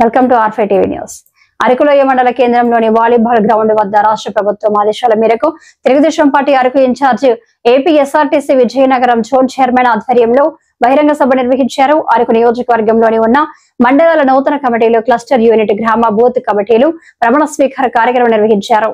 Welcome to ఆర్ఫై TV news. Arakuloya మండల కేంద్రంలోని వాలీబాల్ గ్రౌండ్ వద్ద రాష్ట్ర ప్రభుత్వం ఆదేశాల మేరకు Telugu Desam party Araku incharge AP SRTC Vizianagaram zone chairman ఆధ్వర్యంలో బహిరంగ సభ నిర్వహించారు. అరకు నియోజకవర్గంలోని ఉన్న మండలాల నూతన కమిటీలు, క్లస్టర్ యూనిట్, గ్రామ బూత్ కమిటీలు ప్రమాణ స్వీకార కార్యక్రమం నిర్వహించారు.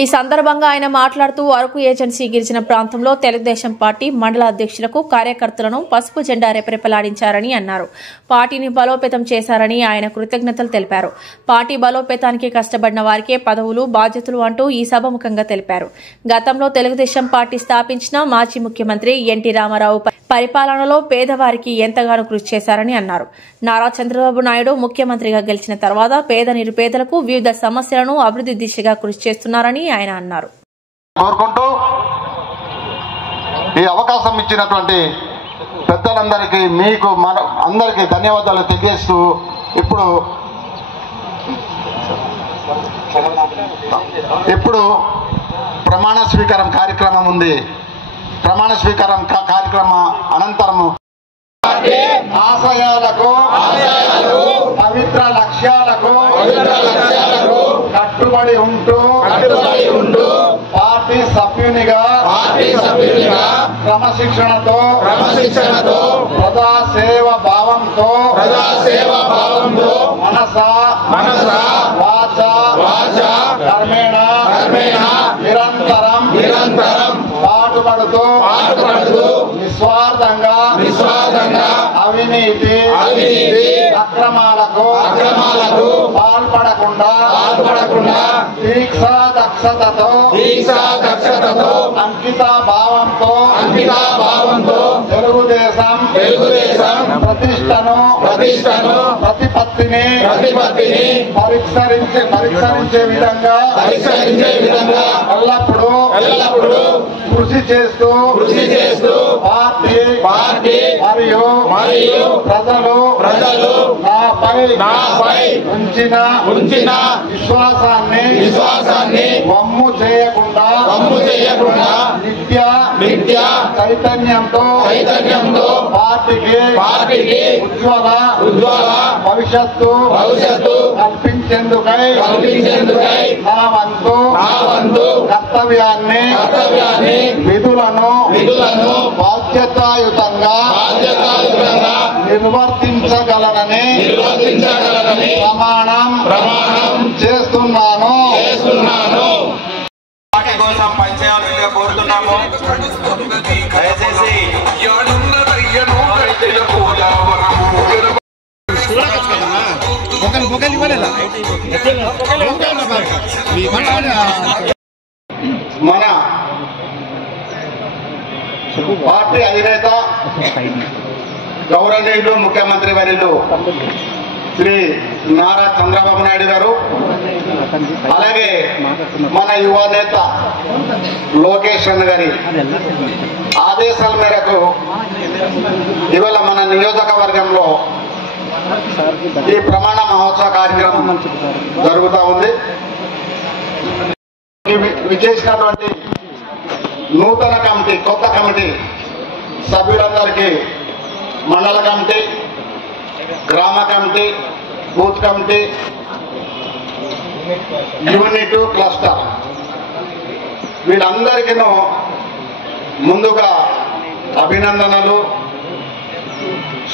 ఈ సందర్భంగా ఆయన మాట్లాడుతూ అరకు ఏజెన్సీ గిరిజన ప్రాంతంలో తెలుగుదేశం పార్టీ మండల అధ్యక్షులకు, కార్యకర్తలను పసుపు జెండా రెపరెపలాడించారని అన్నారు. పార్టీని బలోపేతం చేశారని ఆయన కృతజ్ఞతలు తెలిపారు. పార్టీ బలోపేతానికి కష్టపడిన వారికే పదవులు, బాధ్యతలు అంటూ ఈ సభముఖంగా తెలిపారు. గతంలో తెలుగుదేశం పార్టీ స్థాపించిన మాజీ ముఖ్యమంత్రి ఎన్టీ రామారావు పరిపాలనలో పేదవారికి ఎంతగానో కృషి చేశారని అన్నారు. నారా చంద్రబాబు నాయుడు ముఖ్యమంత్రిగా గెలిచిన తర్వాత పేద నిరుపేదలకు వివిధ సమస్యలను అభివృద్ధి దిశగా కృషి చేస్తున్నారని ఆయన అన్నారు. ఈ అవకాశం ఇచ్చినటువంటి పెద్దలందరికీ, మీకు అందరికీ ధన్యవాదాలు తెలియజేస్తూ ఇప్పుడు ప్రమాణ స్వీకారం కార్యక్రమం ఉంది. ప్రమాణ స్వీకారం కార్యక్రమం అనంతరము ఆశయాలకు, పవిత్ర లక్ష్యాలకు కట్టుబడి ఉంటూ పార్టీ సభ్యునిగా క్రమశిక్షణతో ప్రజా సేవ భావంతో మనస వాచ కర్మేణ నిరంతరం పాటుపడుతూ నిస్వార్థంగా అవినీతి అక్రమాలకు పాల్పడకుండా దీక్ష దక్షతతో అంకిత భావంతో తెలుగుదేశం ప్రతిష్టను ప్రతిపత్తిని పరీక్షించే విధంగా ఎల్లప్పుడూ కృషి చేస్తూ పార్టీ మరియు ప్రజలు నాపై ఉంచిన విశ్వాసాన్ని వమ్ము చేయకుండా నిత్య చైతన్యంతో పార్టీకి ఉజ్వల భవిష్యత్తు కల్పించేందుకై నా వంతు కర్తవ్యాన్ని విధులను బాధ్యతాయుతంగా నిర్వర్తించగలనని ప్రమాణం చేస్తున్నాను. పార్టీ కోసం పనిచేయాల్సిందిగా కోరుతున్నాము. దయచేసి మన పార్టీ అధినేత గౌరవనీయులు ముఖ్యమంత్రి వర్యులు శ్రీ నారా చంద్రబాబు నాయుడు గారు, అలాగే మన యువ నేత లోకేష్ అన్న గారి ఆదేశాల మేరకు ఇవాళ మన నియోజకవర్గంలో ఈ ప్రమాణ మహోత్సవ కార్యక్రమం జరుగుతూ ఉంది. విచ్చేసినటువంటి నూతన కమిటీ, కొత్త కమిటీ సభ్యులందరికీ మండల కమిటీ, గ్రామ committee, booth committee, unit, cluster వీళ్ళందరికీ ముందుగా అభినందనలు,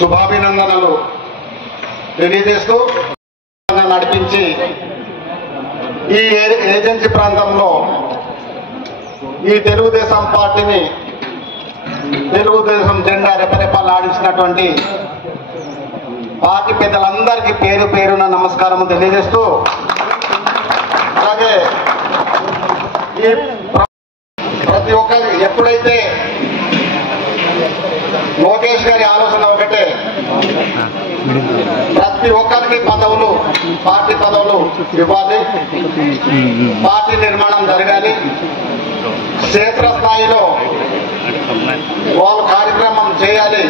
శుభాభినందనలు తెలియజేస్తూ నడిపించి ఈ ఏజెన్సీ ప్రాంతంలో ఈ తెలుగుదేశం పార్టీని, తెలుగుదేశం జెండా రెపరెపలాడించినటువంటి పార్టీ పెద్దలందరికీ పేరు పేరున నమస్కారం తెలియజేస్తూ, అలాగే ఈ ప్రతి ఒక్కరు ఎప్పుడైతే లోకేష్ గారి ఆలోచన ఒకటే, ప్రతి ఒక్కరికి పదవులు, పార్టీ పదవులు ఇవ్వాలి, పార్టీ నిర్మాణం జరగాలి, క్షేత్రస్థాయిలో వాళ్ళు కార్యక్రమం చేయాలి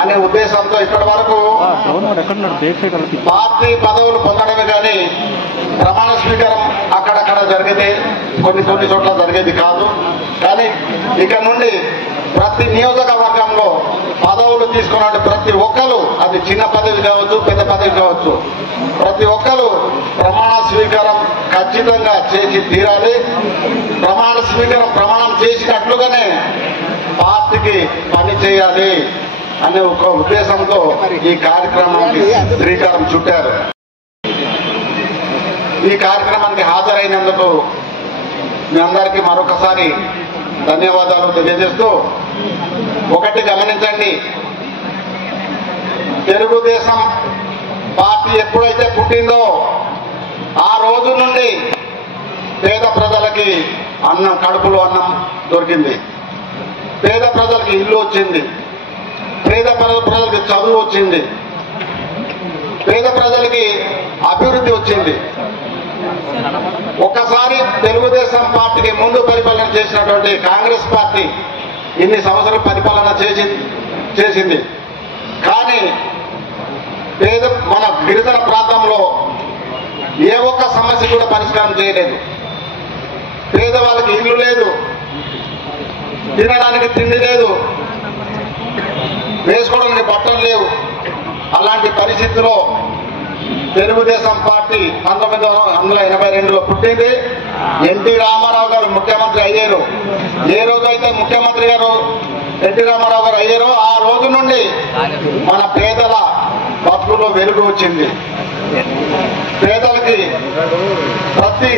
అనే ఉద్దేశంతో ఇప్పటి వరకు పార్టీ పదవులు పొందడమే కానీ ప్రమాణ స్వీకారం అక్కడక్కడ జరిగేది, కొన్ని చోట్ల జరిగేది కాదు. కానీ ఇక నుండి ప్రతి నియోజకవర్గం అధికారంలో పదవులు తీసుకున్న ప్రతి ఒక్కరు, అది చిన్న పదవి కావచ్చు, పెద్ద పదవి కావచ్చు, ప్రతి ఒక్కరు ప్రమాణ స్వీకారం ఖచ్చితంగా చేసి తీరాలి. ప్రమాణం చేసినట్లుగానే పార్టీకి పని చేయాలి అనే ఒక ఉద్దేశంతో ఈ కార్యక్రమానికి శ్రీకారం చుట్టారు. ఈ కార్యక్రమానికి హాజరైనందుకు మీ అందరికీ మరొకసారి ధన్యవాదాలు తెలియజేస్తూ, ఒకటి గమనించండి, తెలుగుదేశం పార్టీ ఎప్పుడైతే పుట్టిందో ఆ రోజు నుండి పేద ప్రజలకి అన్నం, కడుపులో అన్నం దొరికింది, పేద ప్రజలకి ఇల్లు వచ్చింది, పేద ప్రజలకి చదువు వచ్చింది, పేద ప్రజలకి అభివృద్ధి వచ్చింది. ఒక్కసారి తెలుగుదేశం పార్టీకి ముందు పరిపాలన చేసినటువంటి కాంగ్రెస్ పార్టీ ఇన్ని సంవత్సరాలు పరిపాలన చేసింది. కానీ మన గిరిజన ప్రాంతంలో ఏ ఒక్క సమస్య కూడా పరిష్కారం చేయలేదు. పేదవాళ్ళకి ఇల్లు లేదు, తినడానికి తిండి లేదు, వేసుకోవడానికి బట్టలు లేవు. అలాంటి పరిస్థితిలో తెలుగుదేశం పార్టీ 1982లో పుట్టింది. ఎన్టీ రామారావు గారు ముఖ్యమంత్రి అయ్యారు. ఏ రోజైతే ముఖ్యమంత్రి గారు ఎన్టీ రామారావు గారు అయ్యారో ఆ రోజు నుండి మన పేదల బతుకులో వెలుగు వచ్చింది. పేదలకి ప్రతి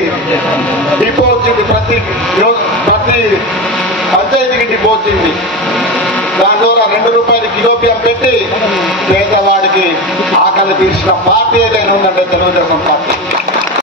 డిపో వచ్చింది, ప్రతి పంచాయతీకి డిపో వచ్చింది. దాని ద్వారా 2 రూపాయలు కిలో బియ్యం పెట్టి పేదవాడికి ఆకలి తీర్చిన పార్టీ ఏదైనా ఉందంటే తెలుగుదేశం పార్టీ.